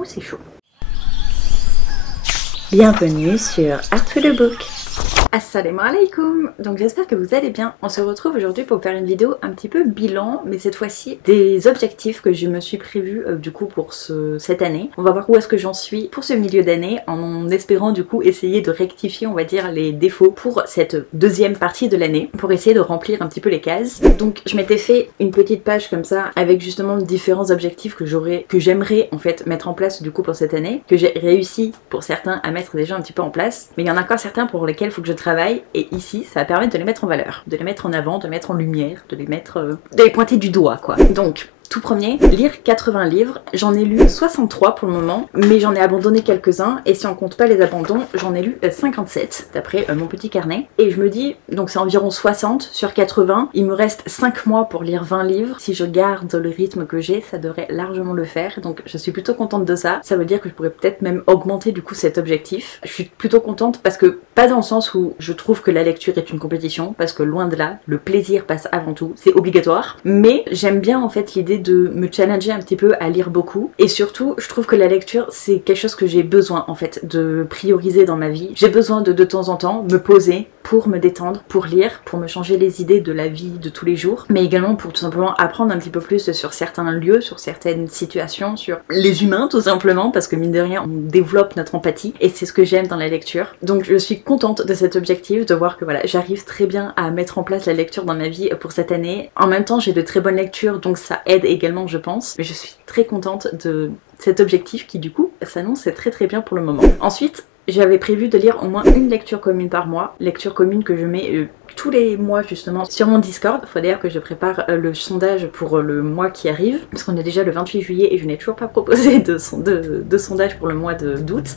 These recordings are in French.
Ouh, c'est chaud. Bienvenue sur Art to the Book. Assalamu alaikum. Donc j'espère que vous allez bien. On se retrouve aujourd'hui pour faire une vidéo un petit peu bilan, mais cette fois-ci des objectifs que je me suis prévus du coup pour cette année. On va voir où est-ce que j'en suis pour ce milieu d'année en espérant du coup essayer de rectifier on va dire les défauts pour cette deuxième partie de l'année pour essayer de remplir un petit peu les cases. Donc je m'étais fait une petite page comme ça avec justement différents objectifs que j'aimerais en fait mettre en place du coup pour cette année, que j'ai réussi pour certains à mettre déjà un petit peu en place, mais il y en a encore certains pour lesquels il faut que je travail, et ici ça va permettre de les mettre en valeur, de les mettre en avant, de les mettre en lumière, de les pointer du doigt quoi. Donc tout premier, lire 80 livres, j'en ai lu 63 pour le moment, mais j'en ai abandonné quelques-uns, et si on compte pas les abandons, j'en ai lu 57, d'après mon petit carnet. Et je me dis, donc c'est environ 60 sur 80, il me reste 5 mois pour lire 20 livres, si je garde le rythme que j'ai, ça devrait largement le faire, donc je suis plutôt contente de ça. Ça veut dire que je pourrais peut-être même augmenter du coup cet objectif. Je suis plutôt contente parce que, pas dans le sens où je trouve que la lecture est une compétition, parce que loin de là, le plaisir passe avant tout, c'est obligatoire, mais j'aime bien en fait l'idée de me challenger un petit peu à lire beaucoup, et surtout je trouve que la lecture c'est quelque chose que j'ai besoin en fait de prioriser dans ma vie. J'ai besoin de temps en temps me poser pour me détendre, pour lire, pour me changer les idées de la vie de tous les jours, mais également pour tout simplement apprendre un petit peu plus sur certains lieux, sur certaines situations, sur les humains tout simplement, parce que mine de rien on développe notre empathie et c'est ce que j'aime dans la lecture. Donc je suis contente de cet objectif, de voir que voilà, j'arrive très bien à mettre en place la lecture dans ma vie pour cette année. En même temps j'ai de très bonnes lectures donc ça aide également je pense, mais je suis très contente de cet objectif qui du coup s'annonce très bien pour le moment. Ensuite j'avais prévu de lire au moins une lecture commune par mois, lecture commune que je mets tous les mois justement sur mon Discord. Faut d'ailleurs que je prépare le sondage pour le mois qui arrive, parce qu'on est déjà le 28 juillet et je n'ai toujours pas proposé de sondage pour le mois d'août.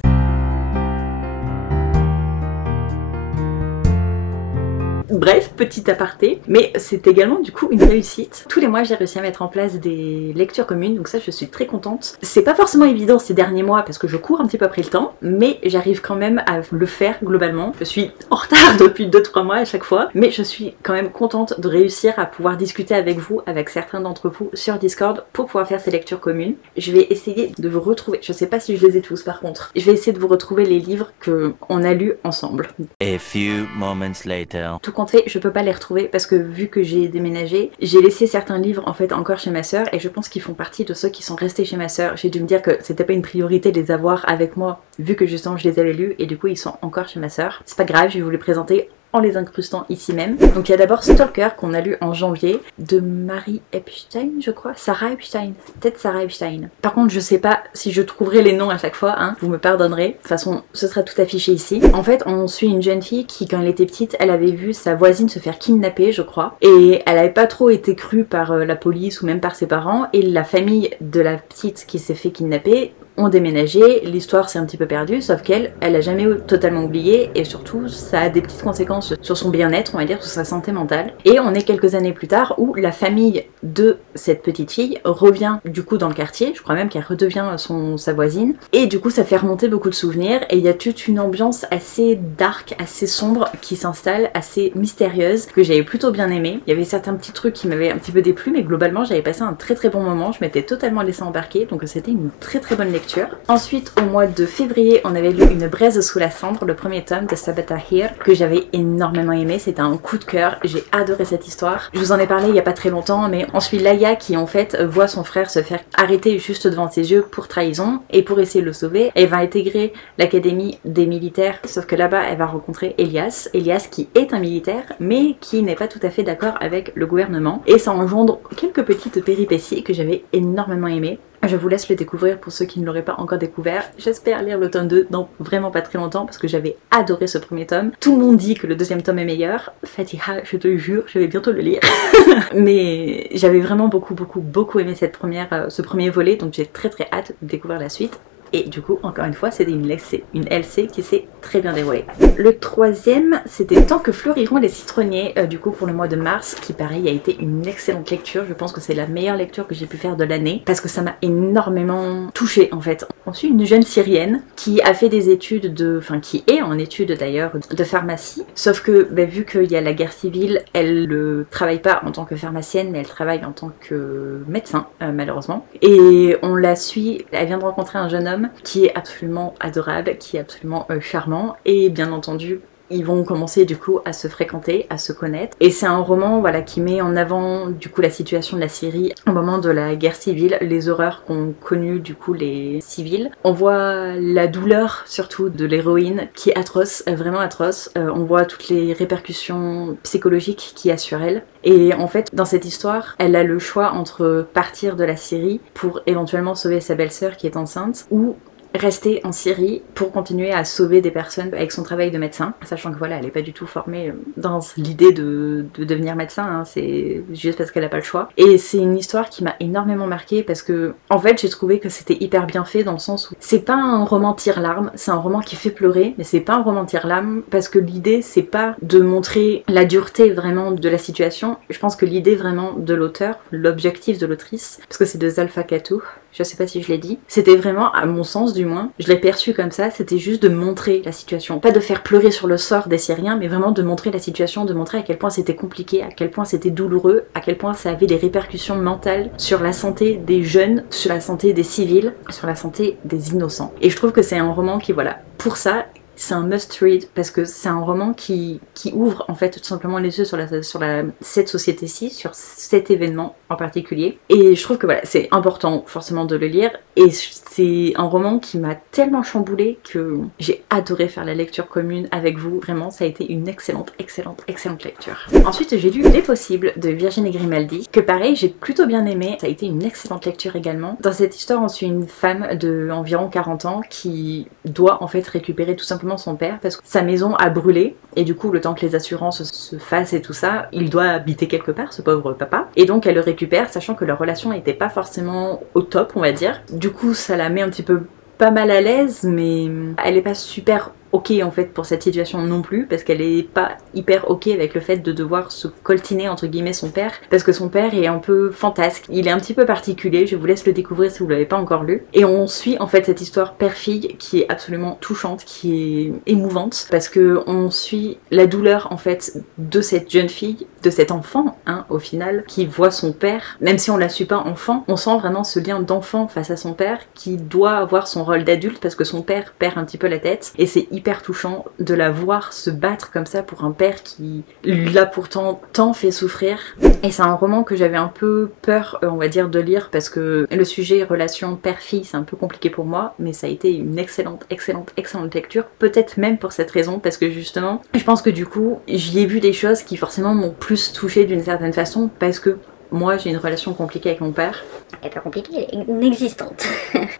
Bref, petit aparté, mais c'est également du coup une réussite. Tous les mois j'ai réussi à mettre en place des lectures communes, donc ça je suis très contente. C'est pas forcément évident ces derniers mois parce que je cours un petit peu après le temps, mais j'arrive quand même à le faire globalement. Je suis en retard depuis 2-3 mois à chaque fois, mais je suis quand même contente de réussir à pouvoir discuter avec vous, avec certains d'entre vous sur Discord pour pouvoir faire ces lectures communes. Je vais essayer de vous retrouver, je sais pas si je les ai tous par contre, je vais essayer de vous retrouver les livres qu'on a lus ensemble. A few moments later. Tout compte fait, je peux pas les retrouver parce que vu que j'ai déménagé, j'ai laissé certains livres en fait encore chez ma soeur et je pense qu'ils font partie de ceux qui sont restés chez ma soeur. J'ai dû me dire que c'était pas une priorité de les avoir avec moi vu que justement je les avais lus et du coup ils sont encore chez ma soeur. C'est pas grave, je vais vous les présenter en les incrustant ici même. Donc il y a d'abord Stalker qu'on a lu en janvier de Marie Epstein je crois, Sarah Epstein, peut-être Sarah Epstein. Par contre je sais pas si je trouverai les noms à chaque fois, hein, vous me pardonnerez, de toute façon ce sera tout affiché ici. En fait on suit une jeune fille qui quand elle était petite elle avait vu sa voisine se faire kidnapper je crois, et elle avait pas trop été crue par la police ou même par ses parents, et la famille de la petite qui s'est fait kidnapper ont déménagé, l'histoire s'est un petit peu perdue, sauf qu'elle a jamais totalement oublié et surtout ça a des petites conséquences sur son bien-être, on va dire, sur sa santé mentale. Et on est quelques années plus tard où la famille de cette petite fille revient du coup dans le quartier, je crois même qu'elle redevient sa voisine, et du coup ça fait remonter beaucoup de souvenirs et il y a toute une ambiance assez dark, assez sombre qui s'installe, assez mystérieuse, que j'avais plutôt bien aimé. Il y avait certains petits trucs qui m'avaient un petit peu déplu, mais globalement j'avais passé un très bon moment, je m'étais totalement laissée embarquer, donc c'était une très bonne lecture. Ensuite, au mois de février, on avait lu Une braise sous la cendre, le premier tome de Sabaa Tahir, que j'avais énormément aimé, c'était un coup de cœur, j'ai adoré cette histoire. Je vous en ai parlé il y a pas très longtemps, mais on suit Laia qui en fait voit son frère se faire arrêter juste devant ses yeux pour trahison, et pour essayer de le sauver, elle va intégrer l'académie des militaires, sauf que là-bas elle va rencontrer Elias qui est un militaire, mais qui n'est pas tout à fait d'accord avec le gouvernement, et ça engendre quelques petites péripéties que j'avais énormément aimées. Je vous laisse le découvrir pour ceux qui ne l'auraient pas encore découvert. J'espère lire le tome 2 dans vraiment pas très longtemps parce que j'avais adoré ce premier tome. Tout le monde dit que le deuxième tome est meilleur. Fatiha, je te jure, je vais bientôt le lire. Mais j'avais vraiment beaucoup aimé ce premier volet, donc j'ai très hâte de découvrir la suite. et du coup encore une fois c'était une LC qui s'est très bien déroulée. Le troisième c'était Tant que fleuriront les citronniers, du coup pour le mois de mars, qui pareil a été une excellente lecture. Je pense que c'est la meilleure lecture que j'ai pu faire de l'année parce que ça m'a énormément touchée en fait. On suit une jeune Syrienne qui a fait des études qui est en études d'ailleurs de pharmacie, sauf que vu qu'il y a la guerre civile, elle ne travaille pas en tant que pharmacienne mais elle travaille en tant que médecin malheureusement, et on la suit. Elle vient de rencontrer un jeune homme qui est absolument adorable, qui est absolument charmant, et bien entendu ils vont commencer du coup à se fréquenter, à se connaître. Et c'est un roman voilà, qui met en avant du coup la situation de la Syrie au moment de la guerre civile, les horreurs qu'ont connues du coup les civils. On voit la douleur surtout de l'héroïne qui est atroce, vraiment atroce. On voit toutes les répercussions psychologiques qu'il y a sur elle. Et en fait, dans cette histoire, elle a le choix entre partir de la Syrie pour éventuellement sauver sa belle-sœur qui est enceinte, ou rester en Syrie pour continuer à sauver des personnes avec son travail de médecin, sachant que voilà, elle n'est pas du tout formée dans l'idée de devenir médecin, hein, c'est juste parce qu'elle n'a pas le choix. Et c'est une histoire qui m'a énormément marquée parce que, en fait, j'ai trouvé que c'était hyper bien fait dans le sens où c'est pas un roman tire-larme, c'est un roman qui fait pleurer, mais c'est pas un roman tire-larme parce que l'idée c'est pas de montrer la dureté vraiment de la situation. Je pense que l'idée vraiment de l'auteur, l'objectif de l'autrice, parce que c'est de Zalfa Katou, je sais pas si je l'ai dit, c'était vraiment, à mon sens du moins, je l'ai perçu comme ça, c'était juste de montrer la situation. Pas de faire pleurer sur le sort des Syriens, mais vraiment de montrer la situation, de montrer à quel point c'était compliqué, à quel point c'était douloureux, à quel point ça avait des répercussions mentales sur la santé des jeunes, sur la santé des civils, sur la santé des innocents. Et je trouve que c'est un roman qui, voilà, pour ça, c'est un must-read parce que c'est un roman qui ouvre en fait tout simplement les yeux sur cette société-ci, sur cet événement en particulier. Et je trouve que voilà, c'est important forcément de le lire. Et c'est un roman qui m'a tellement chamboulée que j'ai adoré faire la lecture commune avec vous. Vraiment, ça a été une excellente lecture. Ensuite, j'ai lu Les Possibles de Virginie Grimaldi, que pareil, j'ai plutôt bien aimé. Ça a été une excellente lecture également. Dans cette histoire, on suit une femme de environ 40 ans qui doit en fait récupérer tout simplement son père parce que sa maison a brûlé et du coup le temps que les assurances se fassent et tout ça, il doit habiter quelque part, ce pauvre papa, et donc elle le récupère sachant que leur relation n'était pas forcément au top, on va dire. Du coup ça la met un petit peu pas mal à l'aise, mais elle est pas super ok en fait pour cette situation non plus, parce qu'elle est pas hyper ok avec le fait de devoir se coltiner entre guillemets son père, parce que son père est un peu fantasque, il est un petit peu particulier, je vous laisse le découvrir si vous l'avez pas encore lu. Et on suit en fait cette histoire père-fille qui est absolument touchante, qui est émouvante, parce que on suit la douleur en fait de cette jeune fille, de cet enfant hein, au final, qui voit son père, même si on la suit pas enfant, on sent vraiment ce lien d'enfant face à son père qui doit avoir son rôle d'adulte parce que son père perd un petit peu la tête, et c'est hyper touchant de la voir se battre comme ça pour un père qui l'a pourtant tant fait souffrir. Et c'est un roman que j'avais un peu peur on va dire de lire parce que le sujet relation père-fille c'est un peu compliqué pour moi, mais ça a été une excellente lecture, peut-être même pour cette raison, parce que justement je pense que du coup j'y ai vu des choses qui forcément m'ont plus touchée d'une certaine façon, parce que moi j'ai une relation compliquée avec mon père. Elle est pas compliquée, elle est inexistante.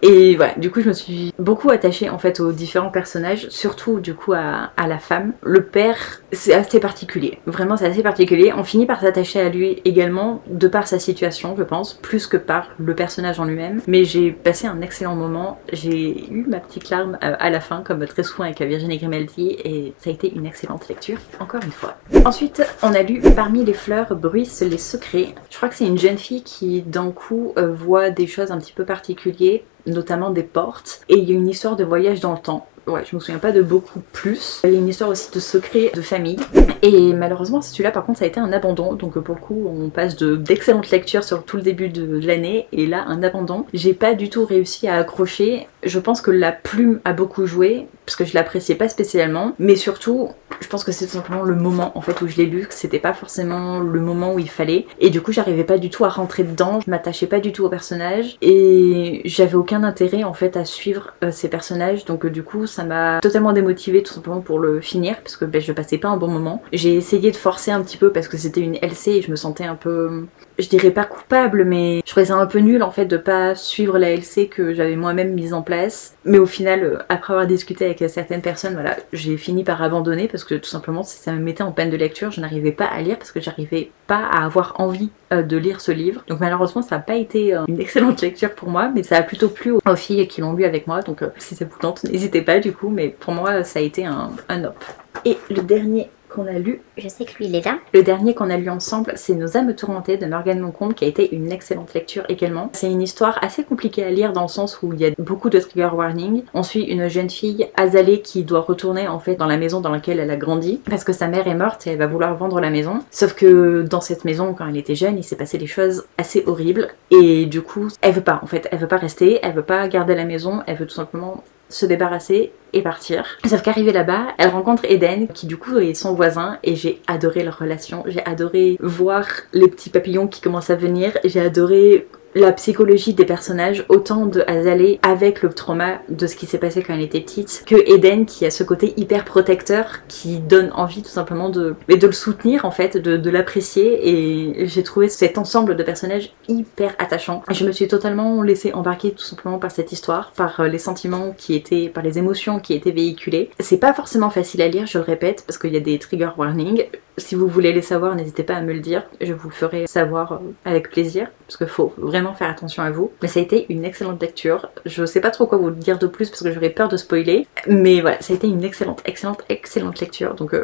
Et voilà, du coup je me suis beaucoup attachée en fait aux différents personnages, surtout du coup à la femme. Le père, c'est assez particulier, vraiment c'est assez particulier. On finit par s'attacher à lui également, de par sa situation je pense, plus que par le personnage en lui-même. Mais j'ai passé un excellent moment, j'ai eu ma petite larme à la fin, comme très souvent avec Virginie Grimaldi, et ça a été une excellente lecture, encore une fois. Ensuite, on a lu Parmi les fleurs bruissent les secrets. Je crois que c'est une jeune fille qui d'un coup voit des choses un petit peu particulières, notamment des portes, et il y a une histoire de voyage dans le temps. Ouais, je me souviens pas de beaucoup plus. Il y a une histoire aussi de secret de famille. Et malheureusement, celui-là par contre ça a été un abandon. Donc pour le coup, on passe d'excellentes lectures sur tout le début de l'année. Et là, un abandon. J'ai pas du tout réussi à accrocher. Je pense que la plume a beaucoup joué, parce que je l'appréciais pas spécialement. Mais surtout, je pense que c'est tout simplement le moment en fait où je l'ai lu, que c'était pas forcément le moment où il fallait. Et du coup, j'arrivais pas du tout à rentrer dedans. Je m'attachais pas du tout au personnage. Et j'avais aucun intérêt en fait à suivre ces personnages. Donc du coup, ça m'a totalement démotivée tout simplement pour le finir, parce que je passais pas un bon moment. J'ai essayé de forcer un petit peu parce que c'était une LC et je me sentais un peu je dirais pas coupable, mais je trouvais ça un peu nul en fait de pas suivre la LC que j'avais moi-même mise en place. Mais au final, après avoir discuté avec certaines personnes, voilà, j'ai fini par abandonner parce que tout simplement ça me mettait en peine de lecture, je n'arrivais pas à lire parce que j'arrivais pas à avoir envie de lire ce livre. Donc malheureusement ça n'a pas été une excellente lecture pour moi, mais ça a plutôt plu aux filles qui l'ont lu avec moi, donc si ça vous tente, n'hésitez pas du coup, mais pour moi ça a été un op. Et le dernier qu'on a lu, je sais que lui il est là. Le dernier qu'on a lu ensemble, c'est Nos âmes tourmentées de Morgane Moncombe, qui a été une excellente lecture également. C'est une histoire assez compliquée à lire dans le sens où il y a beaucoup de trigger warning. On suit une jeune fille, Azalée, qui doit retourner en fait dans la maison dans laquelle elle a grandi parce que sa mère est morte et elle va vouloir vendre la maison. Sauf que dans cette maison, quand elle était jeune, il s'est passé des choses assez horribles et du coup, elle veut pas en fait, elle veut pas rester, elle veut pas garder la maison, elle veut tout simplement se débarrasser et partir. Sauf qu'arrivée là-bas, elle rencontre Eden qui du coup est son voisin et j'ai adoré leur relation, j'ai adoré voir les petits papillons qui commencent à venir, j'ai adoré la psychologie des personnages, autant de Azalée avec le trauma de ce qui s'est passé quand elle était petite, que Eden qui a ce côté hyper protecteur qui donne envie tout simplement de le soutenir en fait, de l'apprécier, et j'ai trouvé cet ensemble de personnages hyper attachant. Je me suis totalement laissée embarquer tout simplement par cette histoire, par les sentiments qui étaient, par les émotions qui étaient véhiculées. C'est pas forcément facile à lire, je le répète, parce qu'il y a des trigger warnings. Si vous voulez les savoir, n'hésitez pas à me le dire, je vous le ferai savoir avec plaisir, parce qu'il faut vraiment faire attention à vous. Mais ça a été une excellente lecture, je sais pas trop quoi vous dire de plus parce que j'aurais peur de spoiler, mais voilà, ça a été une excellente lecture, donc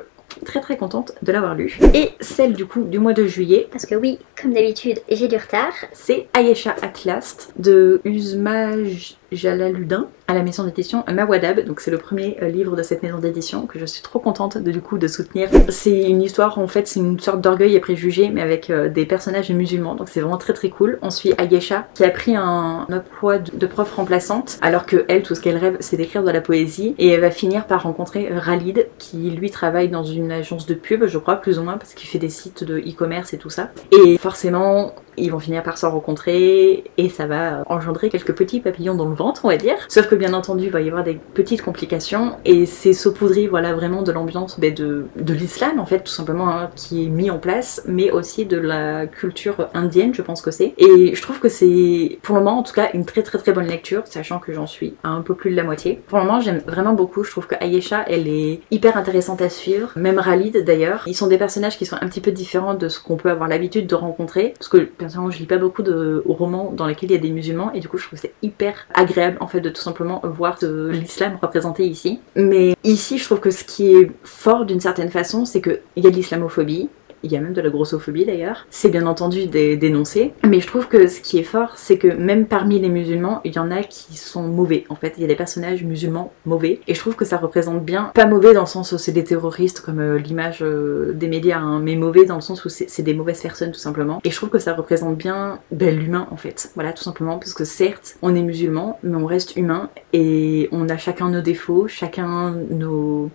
très très contente de l'avoir lu. Et celle du coup du mois de juillet, parce que oui, comme d'habitude, j'ai du retard, c'est Ayesha at Last de Uzma Jalaluddin à la maison d'édition Mawadab. Donc c'est le premier livre de cette maison d'édition que je suis trop contente de soutenir. C'est une histoire, en fait c'est une sorte d'Orgueil et Préjugés mais avec des personnages musulmans, donc c'est vraiment très très cool. On suit Ayesha qui a pris un emploi de prof remplaçante alors que elle, tout ce qu'elle rêve c'est d'écrire de la poésie, et elle va finir par rencontrer Khalid qui lui travaille dans une agence de pub, je crois, plus ou moins, parce qu'il fait des sites de e-commerce et tout ça, et forcément ils vont finir par s'en rencontrer et ça va engendrer quelques petits papillons dans le ventre, on va dire. Sauf que bien entendu il va y avoir des petites complications et c'est saupoudré, voilà, vraiment de l'ambiance de l'islam en fait, tout simplement, hein, qui est mis en place, mais aussi de la culture indienne, je pense que c'est. Et je trouve que c'est pour le moment en tout cas une très bonne lecture, sachant que j'en suis à un peu plus de la moitié. Pour le moment j'aime vraiment beaucoup, je trouve que Ayesha elle est hyper intéressante à suivre, même Khalid d'ailleurs. Ils sont des personnages qui sont un petit peu différents de ce qu'on peut avoir l'habitude de rencontrer, parce que personnellement je lis pas beaucoup de romans dans lesquels il y a des musulmans et du coup je trouve que c'est hyper agréable en fait de tout simplement voir l'islam représenté ici. Mais ici je trouve que ce qui est fort d'une certaine façon, c'est qu'il y a de l'islamophobie, il y a même de la grossophobie d'ailleurs, c'est bien entendu dénoncé, mais je trouve que ce qui est fort c'est que même parmi les musulmans il y en a qui sont mauvais en fait, il y a des personnages musulmans mauvais et je trouve que ça représente bien, pas mauvais dans le sens où c'est des terroristes comme l'image des médias, hein, mais mauvais dans le sens où c'est des mauvaises personnes tout simplement, et je trouve que ça représente bien l'humain en fait, voilà, tout simplement, parce que certes on est musulman mais on reste humain et on a chacun nos défauts, chacun nos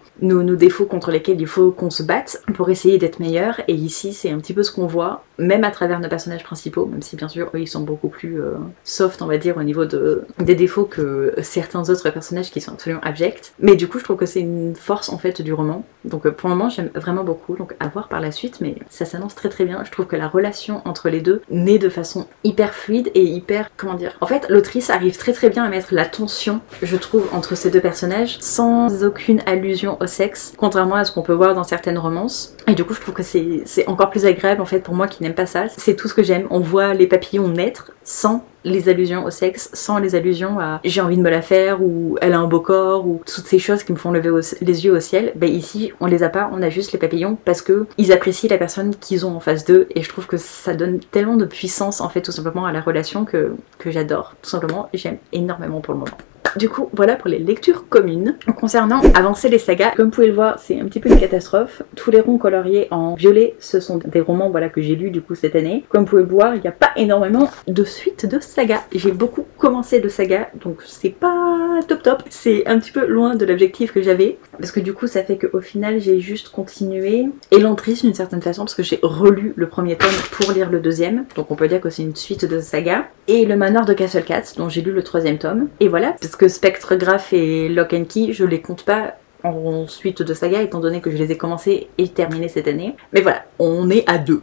défauts contre lesquels il faut qu'on se batte pour essayer d'être meilleur. Et ici c'est un petit peu ce qu'on voit, même à travers nos personnages principaux, même si bien sûr eux ils sont beaucoup plus soft on va dire au niveau des défauts que certains autres personnages qui sont absolument abjects. Mais du coup je trouve que c'est une force en fait du roman, donc pour le moment j'aime vraiment beaucoup, donc à voir par la suite, mais ça s'annonce très bien. Je trouve que la relation entre les deux naît de façon hyper fluide et hyper, comment dire, en fait l'autrice arrive très bien à mettre la tension, je trouve, entre ces deux personnages sans aucune allusion au sexe, contrairement à ce qu'on peut voir dans certaines romances. Et du coup je trouve que c'est encore plus agréable en fait pour moi qui n'aime pas ça. C'est tout ce que j'aime, on voit les papillons naître sans les allusions au sexe, sans les allusions à j'ai envie de me la faire ou elle a un beau corps ou toutes ces choses qui me font lever les yeux au ciel. Ben ici on les a pas, on a juste les papillons parce que ils apprécient la personne qu'ils ont en face d'eux, et je trouve que ça donne tellement de puissance en fait tout simplement à la relation que j'adore, tout simplement j'aime énormément pour le moment. Du coup, voilà pour les lectures communes. Concernant avancer les sagas, comme vous pouvez le voir, c'est un petit peu une catastrophe. Tous les ronds coloriés en violet, ce sont des romans, voilà, que j'ai lus du coup cette année. Comme vous pouvez le voir, il n'y a pas énormément de suite de sagas. J'ai beaucoup commencé de sagas, donc c'est pas top. C'est un petit peu loin de l'objectif que j'avais, parce que du coup ça fait qu'au final j'ai juste continué Elantris d'une certaine façon, parce que j'ai relu le premier tome pour lire le deuxième, donc on peut dire que c'est une suite de saga. Et le Manoir de Castlecats, dont j'ai lu le troisième tome. Et voilà, parce que Spectregraph et Lock and Key, je les compte pas en suite de saga étant donné que je les ai commencés et terminés cette année. Mais voilà, on est à 2.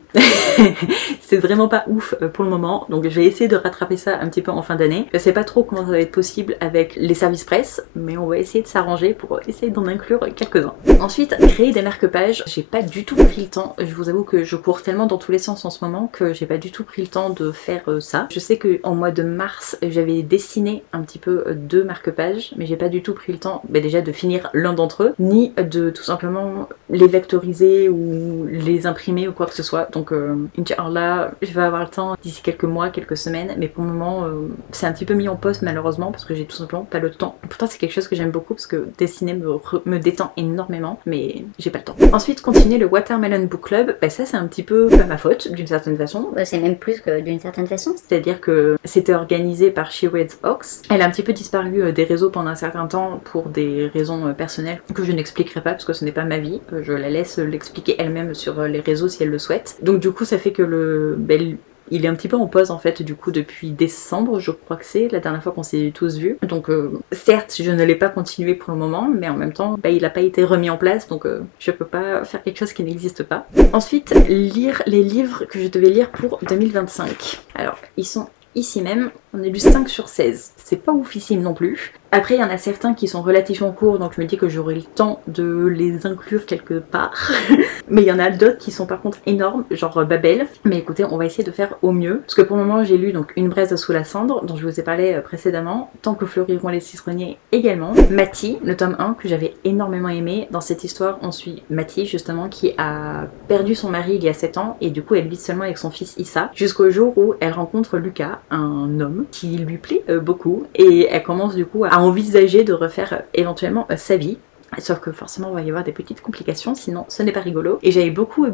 C'est vraiment pas ouf pour le moment, donc je vais essayer de rattraper ça un petit peu en fin d'année. Je sais pas trop comment ça va être possible avec les services presse, mais on va essayer de s'arranger pour essayer d'en inclure quelques-uns. Ensuite, créer des marque-pages, j'ai pas du tout pris le temps. Je vous avoue que je cours tellement dans tous les sens en ce moment que j'ai pas du tout pris le temps de faire ça. Je sais qu'en mois de mars, j'avais dessiné un petit peu 2 marque-pages, mais j'ai pas du tout pris le temps déjà de finir l'un d'entre eux, ni de tout simplement les vectoriser ou les imprimer ou quoi que ce soit. Donc Inch'Allah, je vais avoir le temps d'ici quelques mois, quelques semaines, mais pour le moment c'est un petit peu mis en pause malheureusement parce que j'ai tout simplement pas le temps. Pourtant c'est quelque chose que j'aime beaucoup parce que dessiner me détend énormément, mais j'ai pas le temps. Ensuite, continuer le Watermelon Book Club, ça c'est un petit peu pas ma faute d'une certaine façon. C'est même plus que d'une certaine façon. C'est-à-dire que c'était organisé par She Reads Ox. Elle a un petit peu disparu des réseaux pendant un certain temps pour des raisons personnelles que je n'expliquerai pas parce que ce n'est pas ma vie. Je la laisse l'expliquer elle-même sur les réseaux si elle le souhaite. Donc du coup ça fait que il est un petit peu en pause en fait du coup depuis décembre, je crois que c'est la dernière fois qu'on s'est tous vus. Donc certes je ne l'ai pas continué pour le moment, mais en même temps il n'a pas été remis en place, donc je peux pas faire quelque chose qui n'existe pas. Ensuite, lire les livres que je devais lire pour 2025. Alors ils sont ici même, on est du 5 sur 16. C'est pas oufissime non plus. Après, il y en a certains qui sont relativement courts, donc je me dis que j'aurai le temps de les inclure quelque part. Mais il y en a d'autres qui sont par contre énormes, genre Babel. Mais écoutez, on va essayer de faire au mieux. Parce que pour le moment, j'ai lu donc Une braise sous la cendre, dont je vous ai parlé précédemment. Tant que fleuriront les citronniers également. Matty, le tome 1, que j'avais énormément aimé. Dans cette histoire, on suit Matty, justement, qui a perdu son mari il y a 7 ans. Et du coup, elle vit seulement avec son fils Issa. Jusqu'au jour où elle rencontre Lucas, un homme qui lui plaît beaucoup. Et elle commence du coup à envisager de refaire éventuellement sa vie. Sauf que forcément il va y avoir des petites complications, sinon ce n'est pas rigolo. Et j'avais beaucoup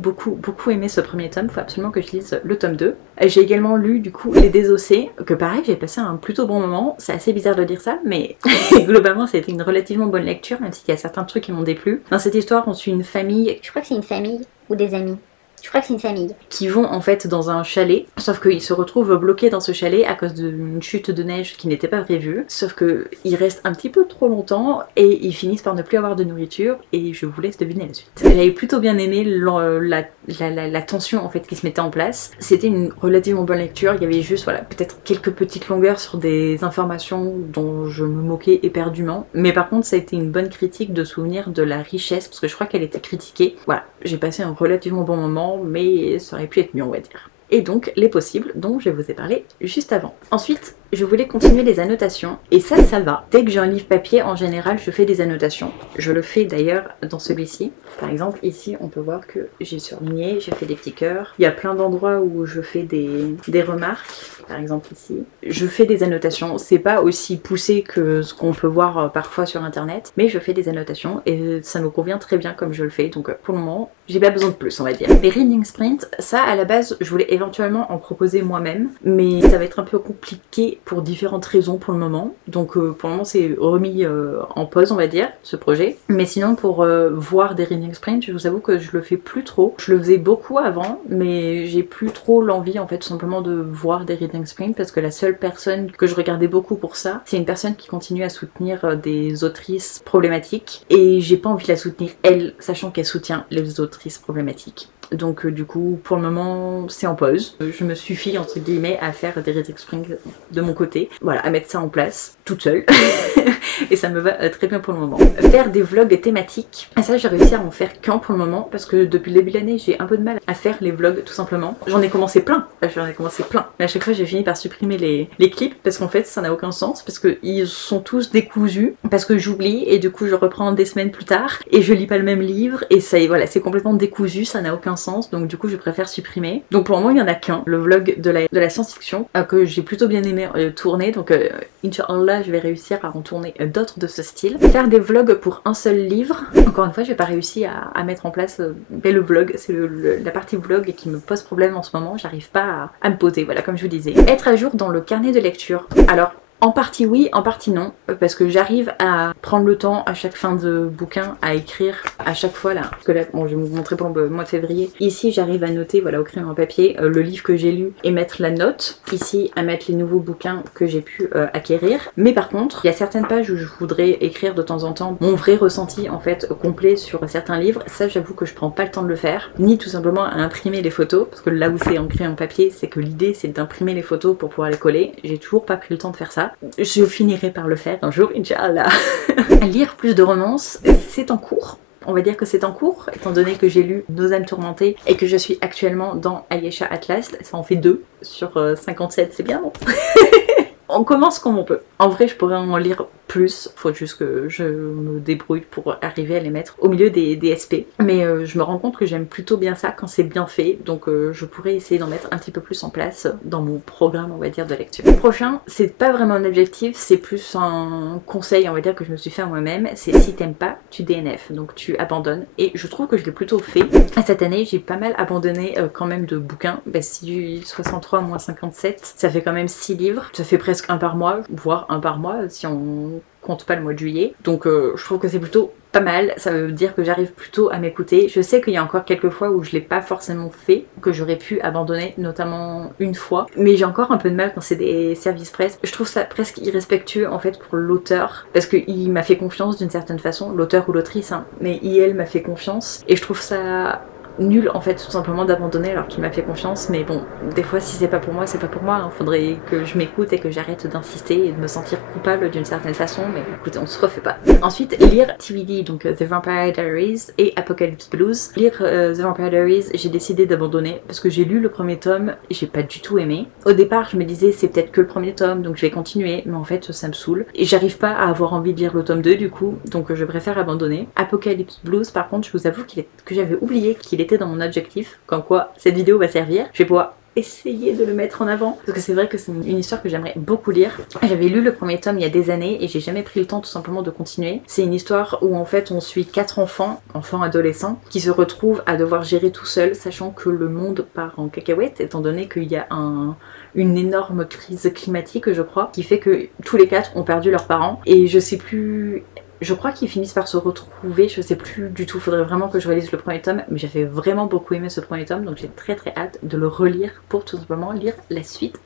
aimé ce premier tome, faut absolument que je lise le tome 2. J'ai également lu du coup Les Désossés, que pareil j'ai passé un plutôt bon moment. C'est assez bizarre de dire ça, mais globalement c'était une relativement bonne lecture, même s'il y a certains trucs qui m'ont déplu. Dans cette histoire on suit une famille... Je crois que c'est une famille ou des amis. Je crois que c'est une famille. Qui vont en fait dans un chalet, sauf qu'ils se retrouvent bloqués dans ce chalet à cause d'une chute de neige qui n'était pas prévue. Sauf qu'ils restent un petit peu trop longtemps et ils finissent par ne plus avoir de nourriture et je vous laisse deviner la suite. J'avais plutôt bien aimé la tension en fait qui se mettait en place. C'était une relativement bonne lecture, il y avait juste voilà peut-être quelques petites longueurs sur des informations dont je me moquais éperdument. Mais par contre ça a été une bonne critique de souvenir de la richesse parce que je crois qu'elle était critiquée. Voilà, j'ai passé un relativement bon moment, mais ça aurait pu être mieux on va dire. Et donc les possibles dont je vous ai parlé juste avant. Ensuite, je voulais continuer les annotations et ça va. Dès que j'ai un livre papier, en général, je fais des annotations. Je le fais d'ailleurs dans celui-ci. Par exemple, ici, on peut voir que j'ai surligné, j'ai fait des petits cœurs. Il y a plein d'endroits où je fais des remarques. Par exemple ici. Je fais des annotations. C'est pas aussi poussé que ce qu'on peut voir parfois sur internet, mais je fais des annotations et ça me convient très bien comme je le fais. Donc pour le moment, j'ai pas besoin de plus, on va dire. Les reading sprints, ça à la base, je voulais éventuellement en proposer moi-même, mais ça va être un peu compliqué pour différentes raisons pour le moment. Donc pour le moment, c'est remis en pause, on va dire, ce projet. Mais sinon, pour voir des reading sprints, je vous avoue que je le fais plus trop. Je le faisais beaucoup avant, mais j'ai plus trop l'envie en fait tout simplement de voir des reading sprints parce que la seule personne que je regardais beaucoup pour ça, c'est une personne qui continue à soutenir des autrices problématiques et j'ai pas envie de la soutenir elle, sachant qu'elle soutient les autrices problématiques. Donc du coup pour le moment c'est en pause. Je me suffis entre guillemets à faire des reading sprints de mon côté, voilà, à mettre ça en place toute seule et ça me va très bien pour le moment. Faire des vlogs thématiques, et ça j'ai réussi à en faire qu'un pour le moment parce que depuis le début de l'année j'ai un peu de mal à faire les vlogs tout simplement. J'en ai commencé plein, mais à chaque fois j'ai fini par supprimer les clips parce qu'en fait ça n'a aucun sens, parce qu'ils sont tous décousus, parce que j'oublie et du coup je reprends des semaines plus tard et je lis pas le même livre et ça, voilà, c'est complètement décousu, ça n'a aucun sens, donc du coup je préfère supprimer. Donc pour le moment il y en a qu'un, le vlog de la science-fiction que j'ai plutôt bien aimé tourner, donc Inch'Allah je vais réussir à en tourner d'autres de ce style. Faire des vlogs pour un seul livre, encore une fois j'ai pas réussi à mettre en place le vlog, c'est la partie vlog qui me pose problème en ce moment, j'arrive pas à me poser, voilà, comme je vous disais. Être à jour dans le carnet de lecture, alors En partie oui, en partie non, parce que j'arrive à prendre le temps à chaque fin de bouquin à écrire à chaque fois là. Parce que là, bon, je vais vous montrer pour le mois de février. Ici, j'arrive à noter, voilà, au crayon en papier, le livre que j'ai lu et mettre la note. Ici, à mettre les nouveaux bouquins que j'ai pu acquérir. Mais par contre, il y a certaines pages où je voudrais écrire de temps en temps mon vrai ressenti en fait complet sur certains livres. Ça, j'avoue que je prends pas le temps de le faire, ni tout simplement à imprimer les photos, parce que là où c'est en crayon papier, c'est que l'idée c'est d'imprimer les photos pour pouvoir les coller. J'ai toujours pas pris le temps de faire ça. Je finirai par le faire un jour, Inch'Allah. Lire plus de romances, c'est en cours. On va dire que c'est en cours, étant donné que j'ai lu Nos âmes tourmentées et que je suis actuellement dans Ayesha At Last. Ça en fait 2 sur 57, c'est bien, bon. On commence comme on peut. En vrai, je pourrais en lire plus, faut juste que je me débrouille pour arriver à les mettre au milieu des SP. Mais je me rends compte que j'aime plutôt bien ça quand c'est bien fait, donc je pourrais essayer d'en mettre un petit peu plus en place dans mon programme, on va dire, de lecture. Le prochain, c'est pas vraiment un objectif, c'est plus un conseil, on va dire, que je me suis fait à moi-même, c'est si t'aimes pas, tu DNF, donc tu abandonnes. Et je trouve que je l'ai plutôt fait. Cette année, j'ai pas mal abandonné quand même de bouquins. Bah, si 63 moins 57, ça fait quand même 6 livres, ça fait presque un par mois, voire un par mois si on compte pas le mois de juillet. Donc je trouve que c'est plutôt pas mal, ça veut dire que j'arrive plutôt à m'écouter. Je sais qu'il y a encore quelques fois où je l'ai pas forcément fait, que j'aurais pu abandonner, notamment une fois. Mais j'ai encore un peu de mal quand c'est des services presse. Je trouve ça presque irrespectueux en fait pour l'auteur, parce qu'il m'a fait confiance d'une certaine façon, l'auteur ou l'autrice, hein, mais elle m'a fait confiance. Et je trouve ça nul en fait tout simplement d'abandonner alors qu'il m'a fait confiance, mais bon, des fois si c'est pas pour moi, c'est pas pour moi, hein. Faudrait que je m'écoute et que j'arrête d'insister et de me sentir coupable d'une certaine façon, mais écoutez, on se refait pas. Ensuite, lire TVD, donc The Vampire Diaries et Apocalypse Blues. Lire The Vampire Diaries, j'ai décidé d'abandonner parce que j'ai lu le premier tome et j'ai pas du tout aimé. Au départ, je me disais c'est peut-être que le premier tome, donc je vais continuer, mais en fait ça me saoule et j'arrive pas à avoir envie de lire le tome 2 du coup, donc je préfère abandonner. Apocalypse Blues, par contre, je vous avoue que j'avais oublié qu'il était dans mon objectif, comme quoi cette vidéo va servir. Je vais pouvoir essayer de le mettre en avant parce que c'est vrai que c'est une histoire que j'aimerais beaucoup lire. J'avais lu le premier tome il y a des années et j'ai jamais pris le temps tout simplement de continuer. C'est une histoire où en fait on suit 4 enfants adolescents qui se retrouvent à devoir gérer tout seuls, sachant que le monde part en cacahuète étant donné qu'il y a une énorme crise climatique, je crois, qui fait que tous les 4 ont perdu leurs parents et je sais plus. Je crois qu'ils finissent par se retrouver, je sais plus du tout, faudrait vraiment que je relise le premier tome, mais j'avais vraiment beaucoup aimé ce premier tome, donc j'ai très hâte de le relire pour tout simplement lire la suite,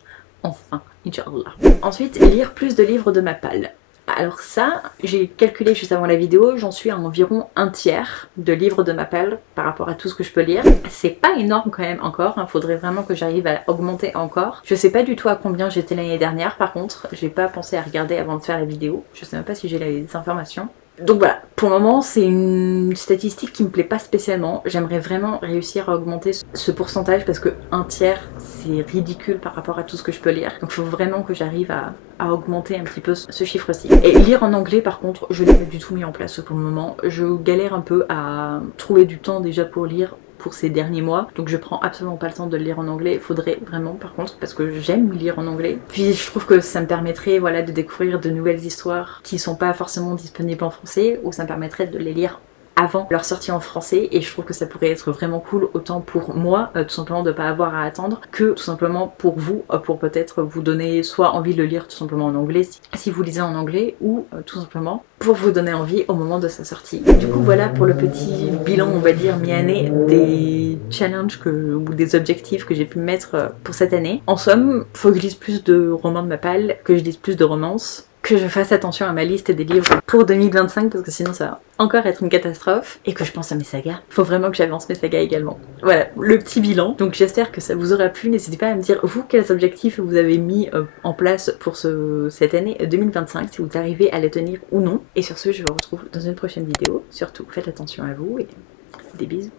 enfin, Inch'Allah. Ensuite, lire plus de livres de Mappal. Alors ça, j'ai calculé juste avant la vidéo, j'en suis à environ un tiers de livres de Mappal par rapport à tout ce que je peux lire. C'est pas énorme quand même encore, hein, faudrait vraiment que j'arrive à augmenter encore. Je sais pas du tout à combien j'étais l'année dernière par contre, j'ai pas pensé à regarder avant de faire la vidéo, je sais même pas si j'ai les informations. Donc voilà, pour le moment c'est une statistique qui me plaît pas spécialement, j'aimerais vraiment réussir à augmenter ce pourcentage parce que un tiers c'est ridicule par rapport à tout ce que je peux lire, donc il faut vraiment que j'arrive à augmenter un petit peu ce chiffre-ci. Et lire en anglais par contre, je l'ai pas du tout mis en place pour le moment, je galère un peu à trouver du temps déjà pour lire pour ces derniers mois, donc je prends absolument pas le temps de le lire en anglais. Il faudrait vraiment par contre, parce que j'aime lire en anglais, puis je trouve que ça me permettrait voilà, de découvrir de nouvelles histoires qui sont pas forcément disponibles en français, ou ça me permettrait de les lire avant leur sortie en français, et je trouve que ça pourrait être vraiment cool autant pour moi tout simplement de pas avoir à attendre, que tout simplement pour vous, pour peut-être vous donner soit envie de le lire tout simplement en anglais si vous lisez en anglais, ou tout simplement pour vous donner envie au moment de sa sortie. Du coup voilà pour le petit bilan on va dire mi-année des challenges ou des objectifs que j'ai pu mettre pour cette année. En somme, faut que je lise plus de romans de Mappal, que je lise plus de romances, que je fasse attention à ma liste des livres pour 2025 parce que sinon ça va encore être une catastrophe, et que je pense à mes sagas. Faut vraiment que j'avance mes sagas également. Voilà, le petit bilan. Donc j'espère que ça vous aura plu. N'hésitez pas à me dire vous quels objectifs vous avez mis en place pour cette année 2025, si vous arrivez à les tenir ou non. Et sur ce, je vous retrouve dans une prochaine vidéo. Surtout, faites attention à vous et des bisous.